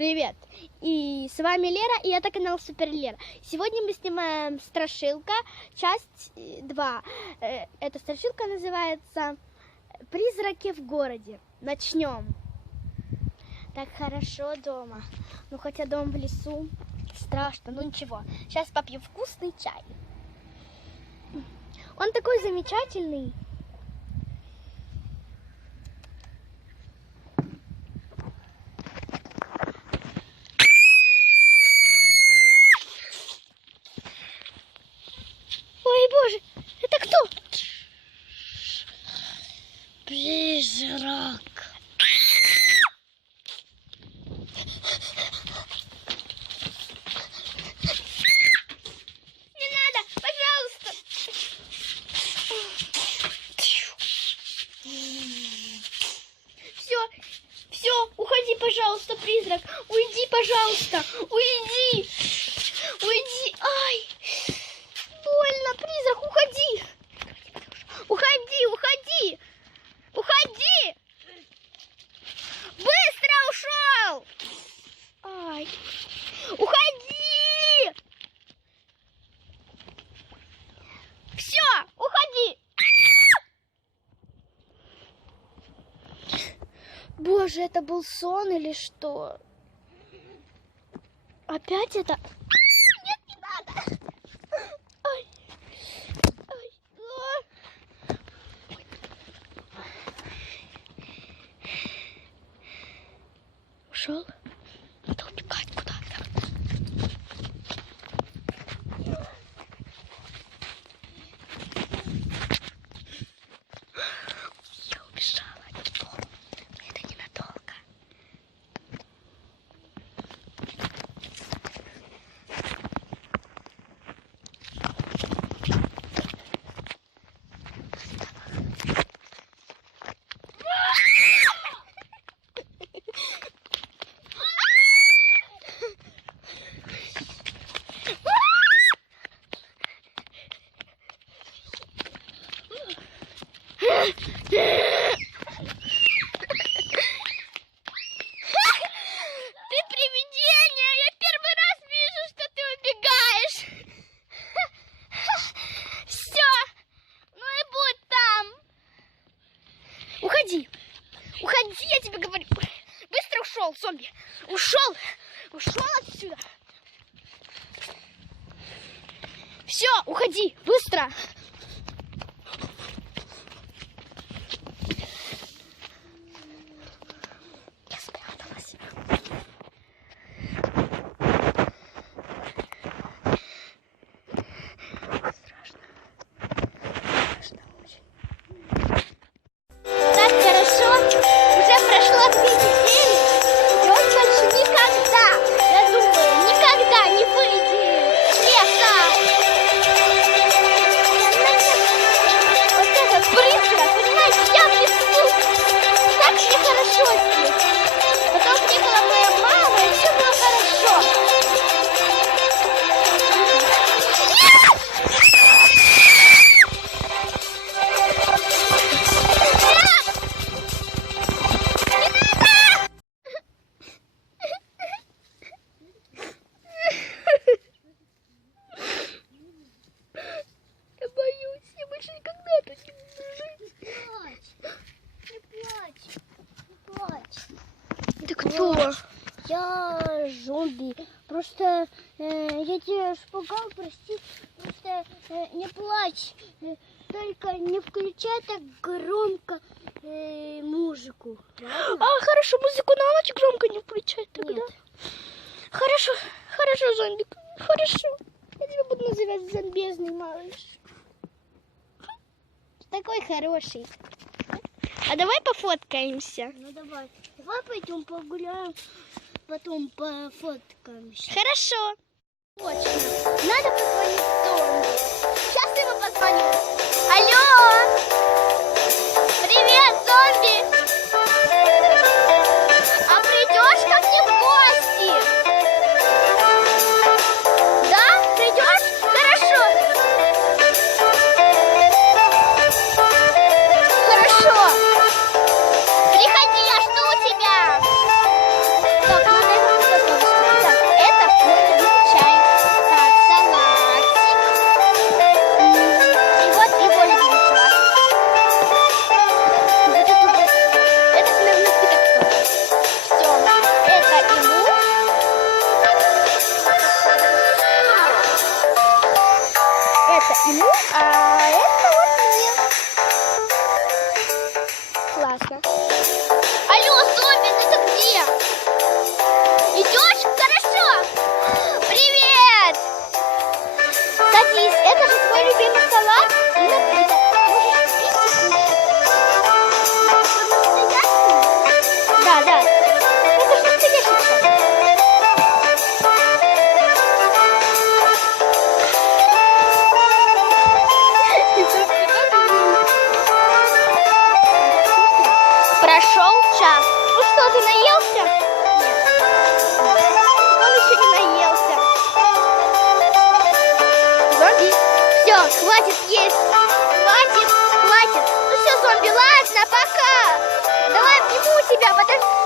Привет! И с вами Лера, и это канал Супер Лера. Сегодня мы снимаем страшилка, часть 2. Эта страшилка называется «Призраки в городе». Начнем. Так хорошо дома. Ну хотя дом в лесу страшно, ну ничего. Сейчас попью вкусный чай. Он такой замечательный. Ой, боже, это кто? Призрак. Не надо, пожалуйста. Все, уходи, пожалуйста, призрак. Уйди, пожалуйста, уйди. Уйди, ай. Больно, призрак, уходи. Уходи, уходи. Уходи. Быстро ушел. Ай. Уходи. Все, уходи. Боже, это был сон или что? Опять это? Нет, не надо. Ай. Ай. Ушел? Надо убегать куда-то. Я убежала. Это ненадолго. Ты привидение! Я первый раз вижу, что ты убегаешь! Все! Ну и будь там! Уходи! Уходи, я тебе говорю! Быстро ушел, зомби! Ушел! Ушел отсюда! Все, уходи! Быстро! Так хорошо, уже прошло 2 недели, и он больше никогда, я думаю, никогда не выйдет из леса. Вот этот призрак, понимаете, я в лесу, так мне хорошо здесь. Потом приехала моя мама, и все было хорошо. Я боюсь, я больше никогда тут не буду жить. Не плачь, не плачь. Ты кто? Я зомби. Просто я тебя испугал, прости. Просто не плачь. Только не включай так громко музыку. А, хорошо, музыку на ночь громко не включай тогда. Нет. Хорошо, хорошо, зомбик, хорошо. Я тебя буду называть зомбезный малыш. Такой хороший. А давай пофоткаемся. Ну давай. Давай пойдем погуляем, потом пофоткаемся. Хорошо. Точно. Надо позвонить зомби. Сейчас я ему позвоню. Алло. Привет, зомби. А придешь ко мне в гости? Да? Придешь? Хорошо. Хорошо. Приходи, я жду тебя. Так, надо ему, а это вот мне. Классно. Алло, зомби, ты где? Идешь? Хорошо. Привет. Садись, это же твой любимый салат. И это можешь пить и кушать. Да, да. Это же настоящий салат. Прошел час. Ну что, ты наелся? Нет. Он еще не наелся. Зомби. Все, хватит есть. Хватит. Ну все, зомби, ладно, пока. Давай обниму тебя, подожди.